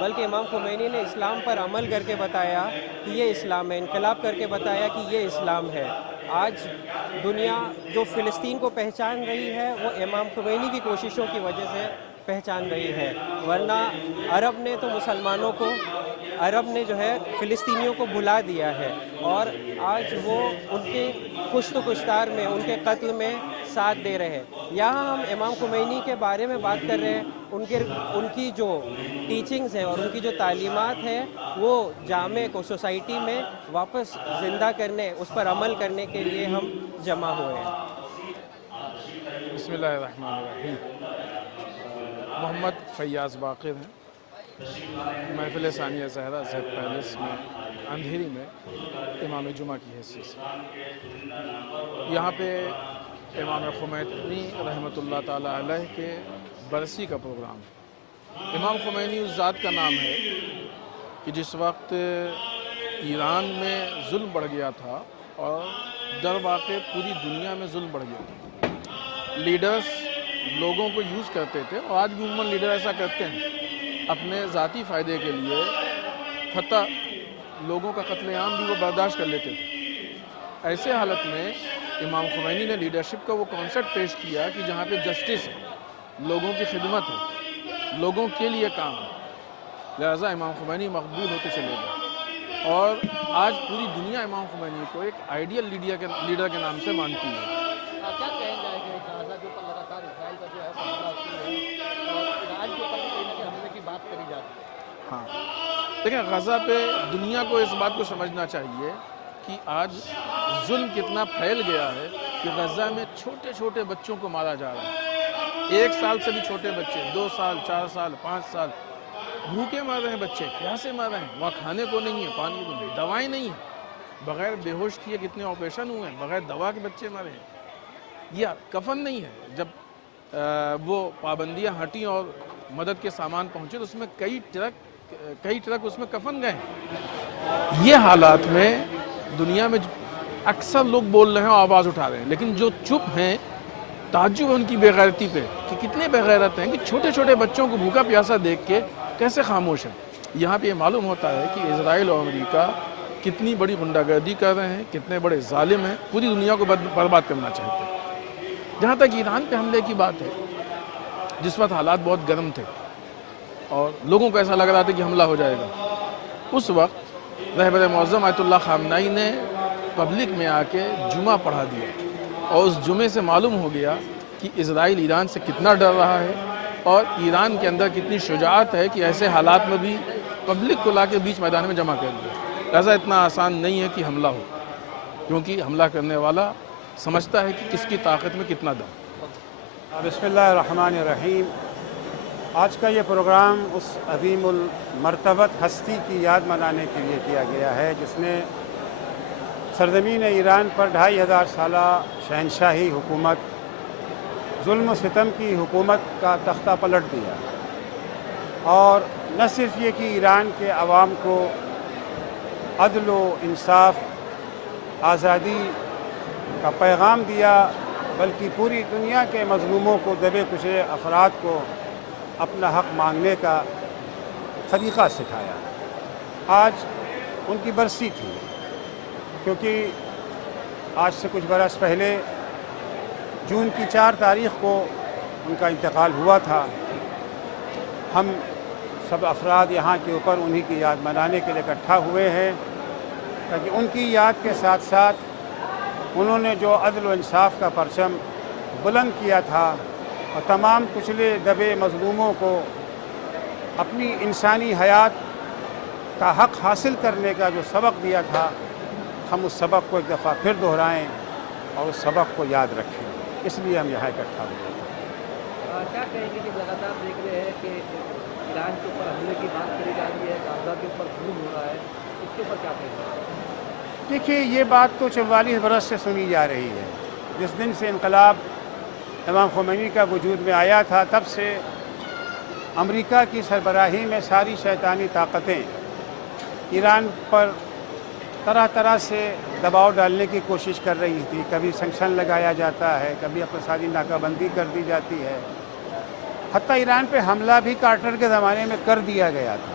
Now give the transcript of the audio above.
بلکہ امام خمینی نے اسلام پر عمل کر کے بتایا کہ یہ اسلام ہے، انقلاب کر کے بتایا کہ یہ اسلام ہے۔ آج دنیا جو فلسطین کو پہچان رہی ہے وہ امام خمینی کی کوششوں کی وجہ سے پہچان رہی ہے، ورنہ عرب نے تو مسلمانوں کو، عرب نے جو ہے فلسطینیوں کو بھلا دیا ہے، اور آج وہ ان کے کشت و کشتار میں، ان کے قتل میں ساتھ دے رہے ہیں۔ یہاں ہم امام خمینی کے بارے میں بات کر رہے ہیں، ان کی جو ٹیچنگز ہیں اور ان کی جو تعلیمات ہیں وہ جامع کو سوسائٹی میں واپس زندہ کرنے، اس پر عمل کرنے کے لیے ہم جمع ہوئے ہیں۔ بسم اللہ الرحمن الرحیم۔ محمد فیاض باقر ہیں، محفل ثانیہ زہرا زید پیلس میں اندھیری میں امام جمعہ کی حیثیت سے یہاں پہ امام خمینی رحمۃ اللہ تعالیٰ علیہ کے برسی کا پروگرام ہے۔ امام خمینی اس ذات کا نام ہے کہ جس وقت ایران میں ظلم بڑھ گیا تھا اور در واقع پوری دنیا میں ظلم بڑھ گیا تھا، لیڈرز لوگوں کو یوز کرتے تھے، اور آج بھی عموماً لیڈر ایسا کرتے ہیں اپنے ذاتی فائدے کے لیے، حتیٰ لوگوں کا قتل عام بھی وہ برداشت کر لیتے تھے۔ ایسے حالت میں امام خمینی نے لیڈرشپ کا وہ کانسیپٹ پیش کیا کہ جہاں پہ جسٹس ہے، لوگوں کی خدمت ہے، لوگوں کے لیے کام ہے، لہذا امام خمینی مقبول ہوتے چلے گئے، اور آج پوری دنیا امام خمینی کو ایک آئیڈیل لیڈر کے نام سے مانتی ہے۔ کیا کہیں گے کہ غزہ کے اوپر لگاتار اسرائیل کا جو ہے حملہ ہوتی ہے اور ایران کے اوپر بھی کہیں نہ کہیں حملے کی بات کری جاتی ہے؟ ہاں، دیکھیں غزہ پہ دنیا کو اس بات کو سمجھنا چاہیے کہ آج ظلم کتنا پھیل گیا ہے کہ غزہ میں چھوٹے چھوٹے بچوں کو مارا جا رہا ہے، 1 سال سے بھی چھوٹے بچے، 2 سال، 4 سال، 5 سال، بھوکے مار رہے ہیں بچے، پیاسے مار رہے ہیں، وہاں کھانے کو نہیں ہے، پانی کو نہیں، دوائیں نہیں ہیں، بغیر بے ہوش کیے کتنے آپریشن ہوئے ہیں، بغیر دوا کے بچے مارے ہیں، یا کفن نہیں ہے۔ جب وہ پابندیاں ہٹیں اور مدد کے سامان پہنچے تو اس میں کئی ٹرک اس میں کفن گئے ہیں۔ یہ حالات میں دنیا میں اکثر لوگ بول رہے ہیں اور آواز اٹھا رہے ہیں، لیکن جو چپ ہیں، تعجب ہے ان کی بے غیرتی پہ کہ کتنے بے غیرت ہیں کہ چھوٹے چھوٹے بچوں کو بھوکا پیاسا دیکھ کے کیسے خاموش ہیں۔ یہاں پہ یہ معلوم ہوتا ہے کہ اسرائیل اور امریکہ کتنی بڑی غنڈہ گردی کر رہے ہیں، کتنے بڑے ظالم ہیں، پوری دنیا کو برباد کرنا چاہتے ہیں۔ جہاں تک ایران پہ حملے کی بات ہے، جس وقت حالات بہت گرم تھے اور لوگوں کو ایسا لگ رہا تھا کہ حملہ ہو جائے گا، اس وقت رہبر معظم آیت اللہ خامنہئی نے پبلک میں آ کے جمعہ پڑھا دیا، اور اس جمعے سے معلوم ہو گیا کہ اسرائیل ایران سے کتنا ڈر رہا ہے اور ایران کے اندر کتنی شجاعت ہے کہ ایسے حالات میں بھی پبلک کو لا کے بیچ میدان میں جمع کر دیا۔ لہذا اتنا آسان نہیں ہے کہ حملہ ہو، کیونکہ حملہ کرنے والا سمجھتا ہے کہ کس کی طاقت میں کتنا دم۔ بسم اللہ الرحمن الرحیم۔ آج کا یہ پروگرام اس عظیم المرتبت ہستی کی یاد منانے کے لیے کیا گیا ہے جس نے سرزمین ایران پر 2500 سالہ شہنشاہی حکومت، ظلم و ستم کی حکومت کا تختہ پلٹ دیا، اور نہ صرف یہ کہ ایران کے عوام کو عدل و انصاف، آزادی کا پیغام دیا، بلکہ پوری دنیا کے مظلوموں کو، دبے کچلے افراد کو اپنا حق مانگنے کا طریقہ سکھایا۔ آج ان کی برسی تھی، کیونکہ آج سے کچھ برس پہلے جون کی 4 تاریخ کو ان کا انتقال ہوا تھا۔ ہم سب افراد یہاں کے اوپر انہی کی یاد منانے کے لیے اکٹھا ہوئے ہیں، تاکہ ان کی یاد کے ساتھ ساتھ انہوں نے جو عدل و انصاف کا پرچم بلند کیا تھا اور تمام کچلے دبے مظلوموں کو اپنی انسانی حیات کا حق حاصل کرنے کا جو سبق دیا تھا، ہم اس سبق کو ایک دفعہ پھر دہرائیں اور اس سبق کو یاد رکھیں۔ اس لیے ہم یہاں اکٹھا ہوئے ہیں۔ کیا کہیں گے کہ لگاتار دیکھ رہے ہیں کہ ایران کے اوپر حملے کی بات کری جا رہی ہے، غزہ کے اوپر ظلم ہو رہا ہے، اس کے اوپر کیا کہیں گے؟ دیکھیے، یہ بات تو 44 برس سے سنی جا رہی ہے۔ جس دن سے انقلاب امام خمینی کا وجود میں آیا تھا، تب سے امریکہ کی سربراہی میں ساری شیطانی طاقتیں ایران پر طرح طرح سے دباؤ ڈالنے کی کوشش کر رہی تھی۔ کبھی سنکشن لگایا جاتا ہے، کبھی اقتصادی ناکہ بندی کر دی جاتی ہے، حتیٰ ایران پہ حملہ بھی کارٹر کے زمانے میں کر دیا گیا تھا۔